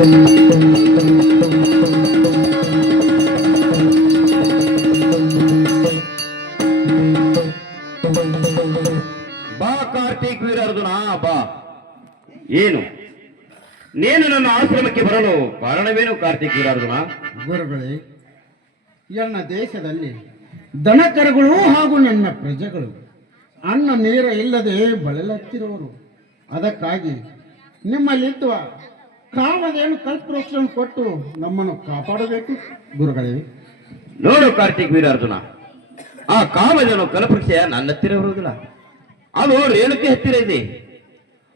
ಬಾ ಕಾರ್ತಿಕ್ ವೀರಾರ್ಜುನ ಬಾ. ಏನು ನೀನು ನನ್ನ ಆಶ್ರಮಕ್ಕೆ ಬರಲು ಕಾರಣವೇನು ಕಾರ್ತಿಕ್ ವೀರಾರ್ಜುನ? ಗುರುಗಳೇ, ನನ್ನ ದೇಶದಲ್ಲಿ ದನಕರುಗಳು ಹಾಗೂ ನನ್ನ ಪ್ರಜೆಗಳು ಅನ್ನ ನೀರ ಇಲ್ಲದೆ ಬಳಲತ್ತಿರುವರು. ಅದಕ್ಕಾಗಿ ನಿಮ್ಮಲ್ಲಿದ್ದ ಕಾಮಧೇನು ಕಲ್ಪವೃಕ್ಷವನ್ನು ಕೊಟ್ಟು ನಮ್ಮನ್ನು ಕಾಪಾಡಬೇಕು ಗುರುಗಳೇ. ನೋಡು ಕಾರ್ತಿಕ್ ವೀರಾರ್ಜುನ, ಆ ಕಾಮಧೇನು ಕಲ್ಪವೃಕ್ಷ ನನ್ನ ಹತ್ತಿರ ಬರುವುದಿಲ್ಲ. ಅದು ರೇಣುಕೆ ಹತ್ತಿರ ಇದೆ.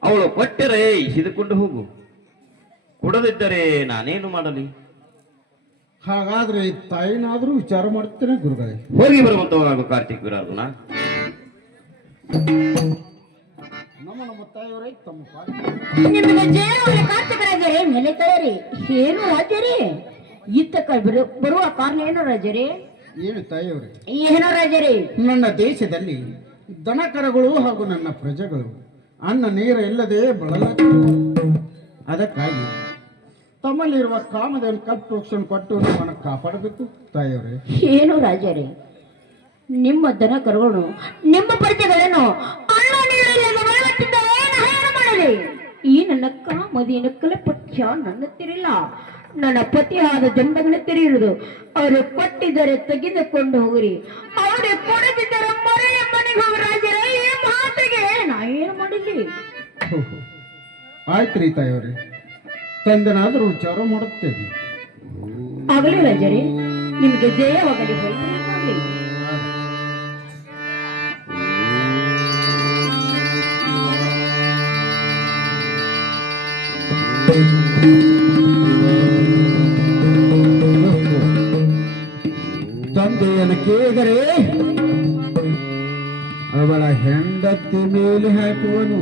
ಅವಳು ಕೊಟ್ಟರೆ ಇಸಿದುಕೊಂಡು ಹೋಗು, ಕೊಡದಿದ್ದರೆ ನಾನೇನು ಮಾಡಲಿ? ಹಾಗಾದ್ರೆ ತಾಯಿನಾದ್ರೂ ವಿಚಾರ ಮಾಡುತ್ತೇನೆ ಗುರುಗಳೇ. ಹೋಗಿ ಬರುವಂತವಾಗು ಕಾರ್ತಿಕ್ ವೀರಾರ್ಜುನ. ನಮ್ಮ ತಾಯಿಯವರೇ ತಮ್ಮ ನಿಮಗೆ ಜಯವಾದ ಕಾರ್ತಿಕ ರಾಜರೇ, ಮೇಲೆ ತಯಾರಿ ಏನು ರಾಜರೇ? ಇತ್ತ ಬರುವ ಕಾರಣ ಏನು ರಾಜರೇ? ಏನು ತಾಯಿಯವರೇ? ಏನೋ ರಾಜರೇ? ನನ್ನ ದೇಶದಲ್ಲಿ ದನಕರಗಳು ಹಾಗೂ ನನ್ನ ಪ್ರಜೆಗಳು ಅನ್ನ ನೀರ ಇಲ್ಲದೆ ಬಳಲತ್ತಿರುವರು. ಅದಕ್ಕಾಗಿ ತಮ್ಮಲ್ಲಿರುವ ಕಾಮಧೇನು ಕಲ್ಪವೃಕ್ಷವನ್ನು ಕೊಟ್ಟು ನಮ್ಮನ್ನು ಕಾಪಾಡಬೇಕು ತಾಯಿಯವರೇ. ಏನು ರಾಜರೇ, ನಿಮ್ಮ ದನ ಕರುಗಳು ನಿಮ್ಮ ಪ್ರಜೆಗಳನ್ನು ಅನ್ನ ನೀರಿಲ್ಲದೆ ಬಳಲುತ್ತಿದ್ದರೆ ಏನು ಮಾಡಲಿ? ಈ ನನ್ನ ಕಾಮಧೇನು ಕಲ್ಪವೃಕ್ಷ ನನ್ನ ಹತ್ತಿರಿಲ್ಲ. ನನ್ನ ಪತಿಯಾದ ಜಂಬಗನ ತೆರೆಯುವುದು. ಅವರು ಕೊಟ್ಟಿದ್ದರೆ ತೆಗೆದುಕೊಂಡು ಹೋಗಿರಿ, ಅವರೇ ಕೊಡದಿದ್ದರೆ ಮರೆಯ ಮನೆಗೆ ಹೋಗಿ ರಾಜರೇ. ಈ ಮಾತಿಗೆ ನಾ ಏನು ಮಾಡಲಿ? ಆಯ್ತು ರೀ ತಾಯಿಯವರೇ, ತಂದನಾದರೂ ವಿಚಾರ ಮಾಡುತ್ತೇನೆ. ಆಗಲಿ ರಾಜರೇ, ನಿಮಗೆ ಜಯವಾಗಲಿ. ಹೋಗಿ ತಂದೆಯನ್ನು ಕೇಳಿದರೆ ಅವಳ ಹೆಂಡತಿ ಮೇಲೆ ಹಾಕುವನು,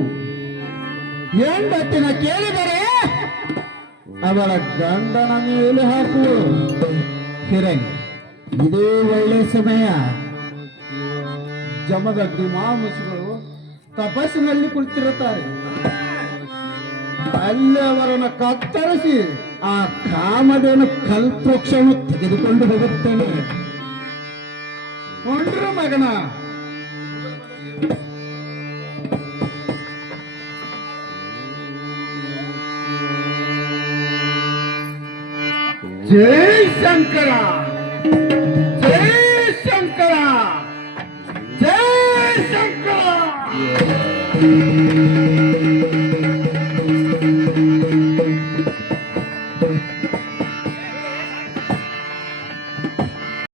ಹೆಂಡತಿನ ಕೇಳಿದರೆ ಅವಳ ಗಂಡನ ಮೇಲೆ ಹಾಕುವನು. ಹಿರಣಿ, ಇದೇ ಒಳ್ಳೆ ಸಮಯ. ಜಮದಗ್ನಿ ಮಾಮುಸುಗಳು ತಪಸ್ಸಿನಲ್ಲಿ ಕುಳಿತಿರುತ್ತಾರೆ. ಅಲ್ಲಿ ಅವರನ್ನು ಕತ್ತರಿಸಿ ಆ ಕಾಮಧೇನು ಕಲ್ಪವೃಕ್ಷವನ್ನು ತೆಗೆದುಕೊಂಡು ಹೋಗುತ್ತೇನೆ. ಕೊಂಡ್ರು ಮಗನ. ಜೈ ಶಂಕರ, ಜೈ ಶಂಕರ, ಜೈ ಶಂಕರ.